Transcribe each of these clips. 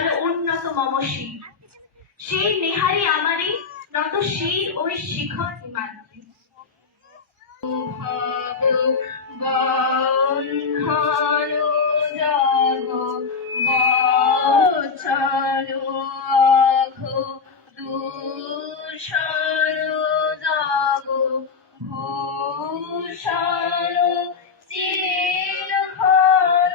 বলো উন্নত মম শির, শির নিহারি আমারই নত শির ওই শিখর হিমাদ্রি। বন্ধন যাব বছর অঘ দূষণ যাব ভূষণ চির ঘন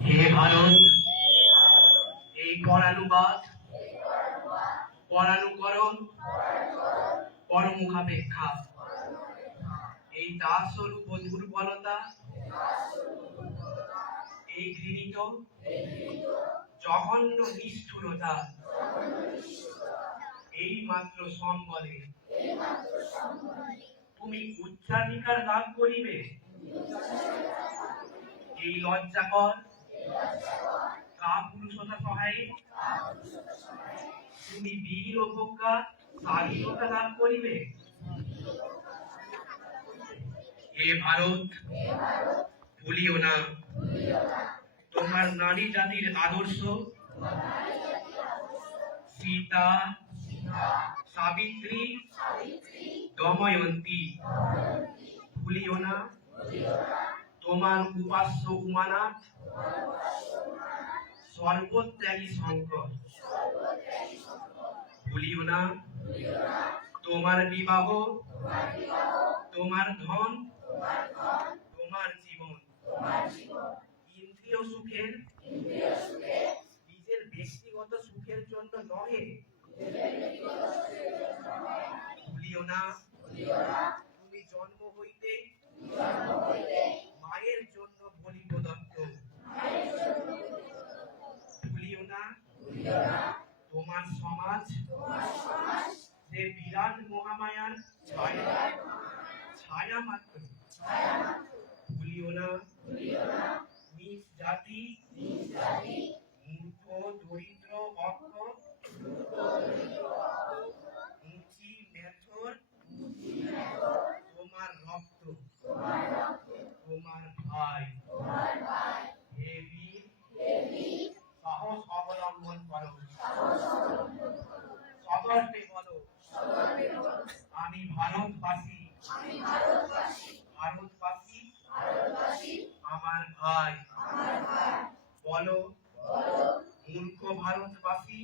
হে ভারত, এই পরানুবাদ পরানুকরণ পরমুখাপেক্ষা, এই দাসরূপ দুর্বলতা, এই ঘৃণিত জঘন্য নিষ্ঠুরতা, এই মাত্র সম্বলে তুমি উচ্চাধিকার লাভ করিবে। এই লজ্জাকর কাপুরুষতা সহায়ে তুমি বীর ও প্রজ্ঞা স্বাধীনতা লাভ করিবে। হে ভারত, ভুলিও না তোমার নারী জাতির আদর্শ সীতা, সাবিত্রী, দময়ন্তী। ভুলিও না তোমার উপাস্য উমানাথ, সর্বত্যাগী শঙ্কর। ভুলিও না তোমার বিবাহ, তোমার ধন, তোমার জীবন ইন্দ্রিয় সুখের, নিজের ব্যক্তিগত সুখের জন্য নহে। ভুলিও না তুমি জন্ম হইতে মায়ের জন্য বলি প্রদত্ত। ভুলিও না তোমার সমাজ যে বিরাট মহামায়ার ছায়া মাত্র। ভুলিও না নিজ জাতি মূর্খ দরিদ্র অজ্ঞ মুচি মেথর তোমার রক্ত, তোমার ভাই। হে বীর, সাহস অবলম্বন করো, সগর্বে বলো আমি ভারতবাসী, ভারতবাসী আমার ভাই। বলো মূর্খ ভারতবাসী,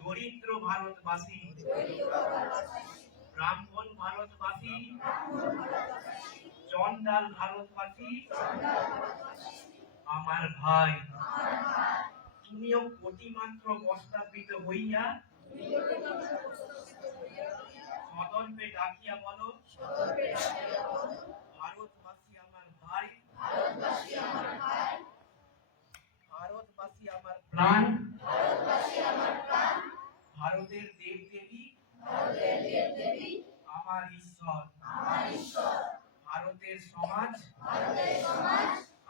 দরিদ্র ভারতবাসী, ব্রাহ্মণ ভারতবাসী, চন্ডাল ভারতবাসী আমার ভাই। তুমিও কোটিমাত্র বস্তাবৃত হইয়া সদর্পে ডাকিয়া বলো ভারতবাসী আমার ভাই, ভারতবাসী আমার প্রাণ, ভারতের দেব দেবী আমার ঈশ্বর, ভারতের সমাজ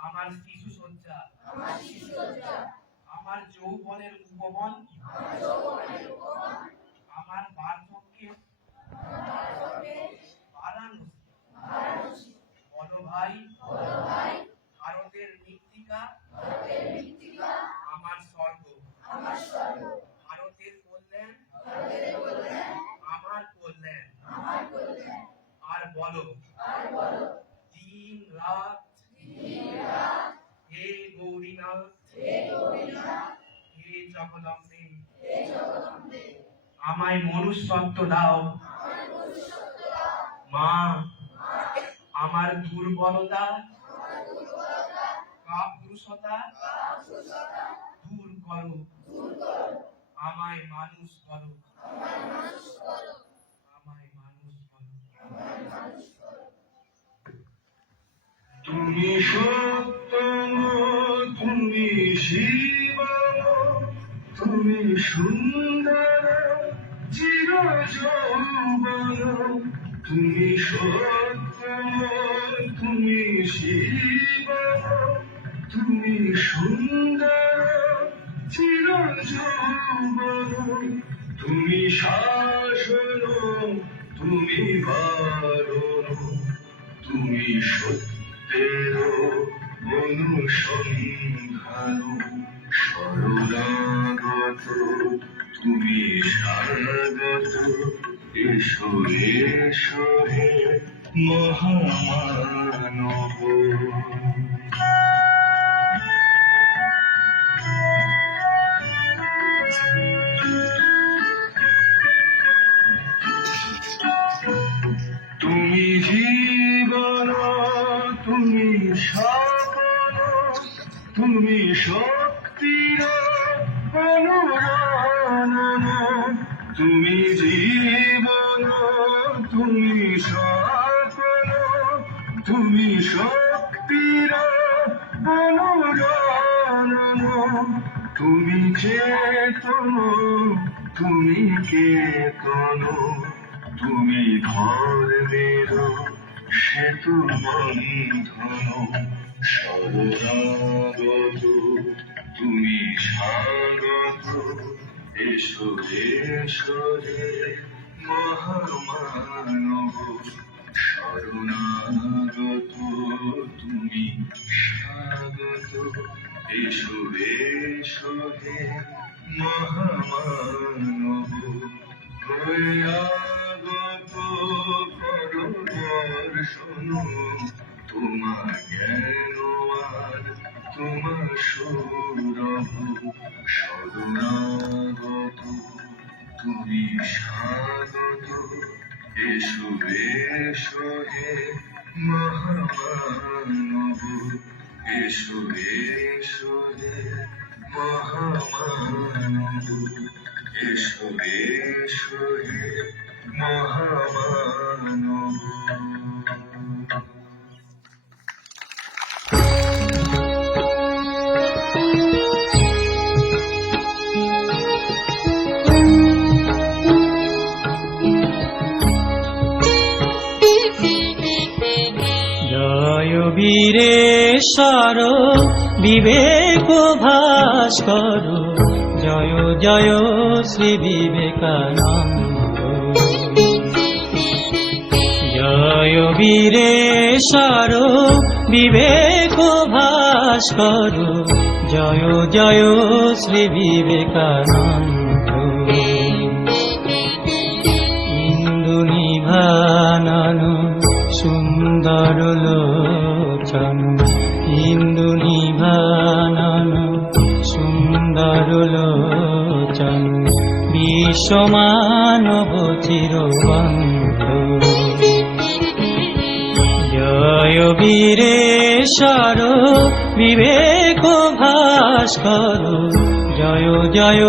আমার শিশু সজ্জা, আমার যৌবনের উপবন, আমার বার্ধক্যের বারাণসী। বলো ভাই ভারতের মৃত্তিকা আমার স্বর্গ, ভারতের কল্যাণ আমার কল্যাণ। আর বলো দিন রাত হে গৌরীনাথ, হে জগদম্বে আমায় মনুষ্যত্ব দাও। মা আমার দুর্বলতা কাপুরুষতা দূর করো, আমায় মানুষ করো, আমায় মানুষ করো। তুমি সত্য, তুমি শিব, তুমি যৌবন তুমি সত্যময় তুমি শিব তুমি সুন্দর চির যৌবন তুমি শাসন তুমি বারণ তুমি সত্যের অনুসন্ধান শরণাগত তুমি স্বাগত এসো এসো হে মহামানব তুমি জীবন তুমি সপন তুমি শক্তির অনুরণন তুমি জীবন তুমি সপন তুমি শক্তির অনুরণন তুমি চেতন তুমি কেতন তুমি ধর্মের সেতু বন্ধন শরণাগত তুমি স্বাগত এসো এসো হে মহামানব শরণাগত তুমি স্বাগত এসো এসো হে মহামানব আগত করো দর্শন তোমার জ্ঞান আর তোমার সৌরভ শরণাগত তুমি স্বাগত এসো এসো হে মহামানব এসো এসো হে মহামানব এসো এসো হে মহামানব জয় বীরেশ্বর বিবেক ভাস্কর জয় জয় শ্রী বিবেকানন্দ জয় বীরেশ্বর বিবেক ভাস্কর জয় জয় শ্রী বিবেকানন্দ ইন্দু নিভানন সুন্দর লোচন ইন্দু নিভানন সুন্দর লোচন বিশ্বমানব চিরবন্ধু জয় বীরেশ্বর বিবেক ভাস্কর জয় জয়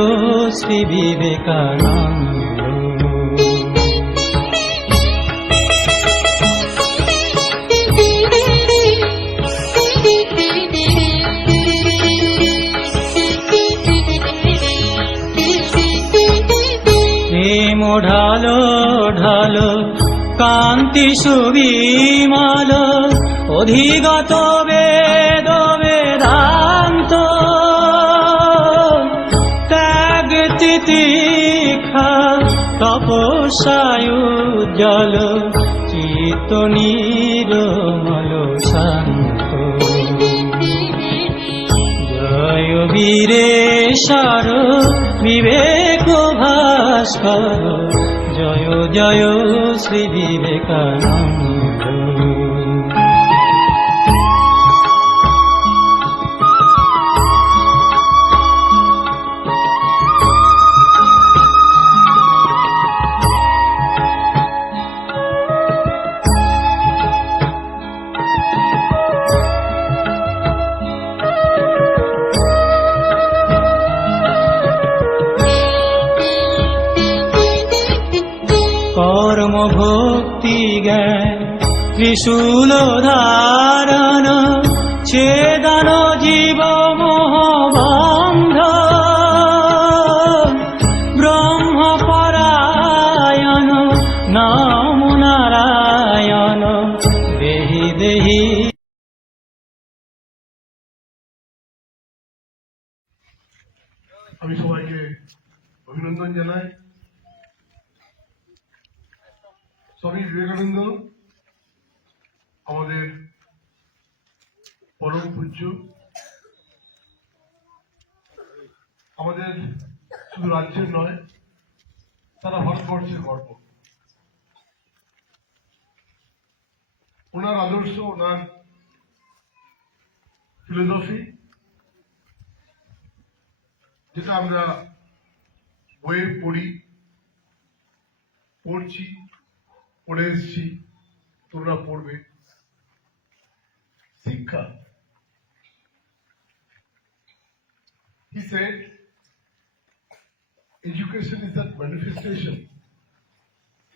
শ্রী বিবেকানন্দ ঢালো ঢালো কান্তি সুবিমল অধিগত বেদ বেদান্ত ত্যাগ তিতিক্ষা তপস্যায়ুজ্জ্বল চিত্ত নিরমল শান্ত জয় বীরেশ্বর বিবেক ভাস্কর জয় জয় শ্রী বিবেকানন্দ কর্ম ভক্তি জ্ঞান ত্রিশূল ধারণ ছেদন জীব মোহ বন্ধ ব্রহ্ম পরায়ণ আমি সবাইকে অভিনন্দন জানাই। স্বামী বিবেকানন্দ আমাদের পরম পূজ্য, আমাদের শুধু রাজ্যের নয়, সারা ভারতবর্ষের গর্ব। ওনার আদর্শ, ওনার ফিলোসফি, যেটা আমরা বইয়ে পড়ছি, পড়ে এসছি, তোমরা পড়বে। শিক্ষা, he said, education is that manifestation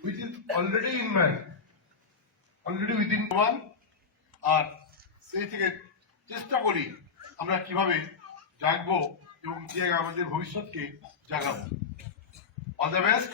which is already in man, already within one, আর সেই থেকে চেষ্টা করি আমরা কিভাবে জাগবো এবং যে আমাদের ভবিষ্যৎকে জাগাবো। All the best.